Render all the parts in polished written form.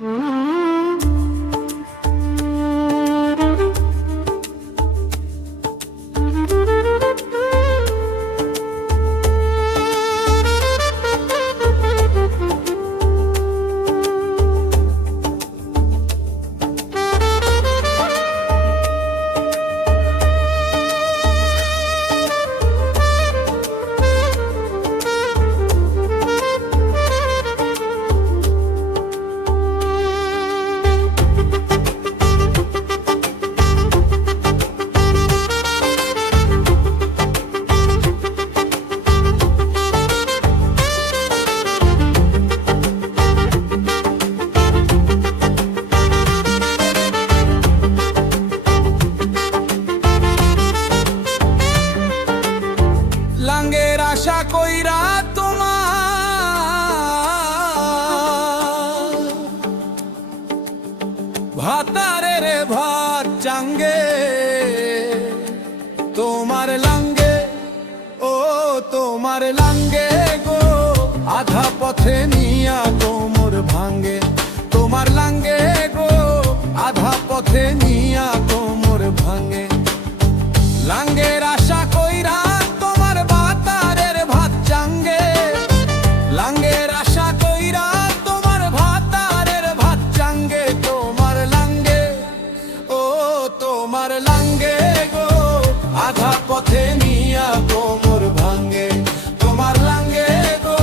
লাঙ্গের আশা কইরা তোমার ভাতারের ভাত চাঙ্গে, তোমার লাঙ্গে ও তোমার লাঙ্গে গো আধা পথে নিয়া কোমর ভাঙ্গে, তোমার লাঙ্গে গো আধা পথে নিয়া কোমর ভাঙ্গে। লাঙ্গের আশা কইরা তোমার ভাতারের ভাত চাঙ্গে, লাঙ্গের আশা কইরা তোমার ভাতারের ভাত চাঙ্গে, তোমার লাঙ্গে ও তোমার লাঙ্গে গো আধা পথে নিয়া কোমর ভাঙ্গে, তোমার লাঙ্গে গো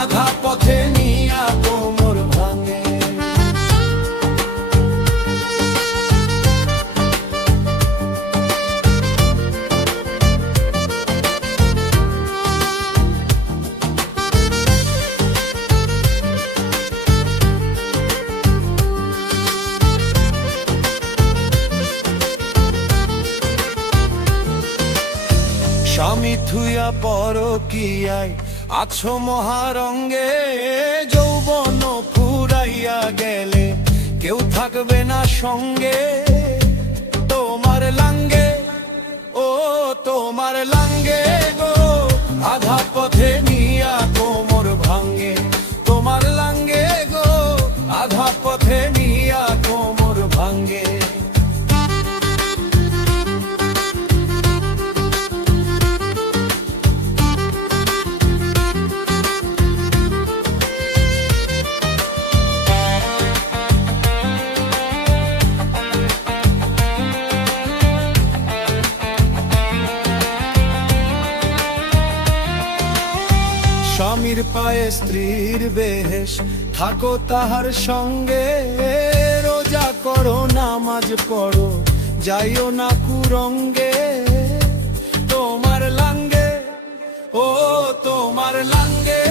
আধা পথে নিয়া কোমর ভাঙ্গে। স্বামী থুয়া পরকীয়ায় আছো মহারঙ্গে, যৌবন ফুরাইয়া গেলে কেউ থাকবে না সঙ্গে, তোমার লাঙ্গে ও তোমার লাঙ্গে গো আধা পথে নিয়া কোমর ভাঙ্গে, তোমার লাঙ্গে গো আধা পথে নিয়া কোমর ভাঙ্গে। স্বামীর পায়ে স্ত্রীর বেশ, থাকো তাহার সঙ্গে, রোজা করো নামাজ পড়ো যাইও না কুরঙ্গে, তোমার লাঙ্গে ও তোমার লাঙ্গে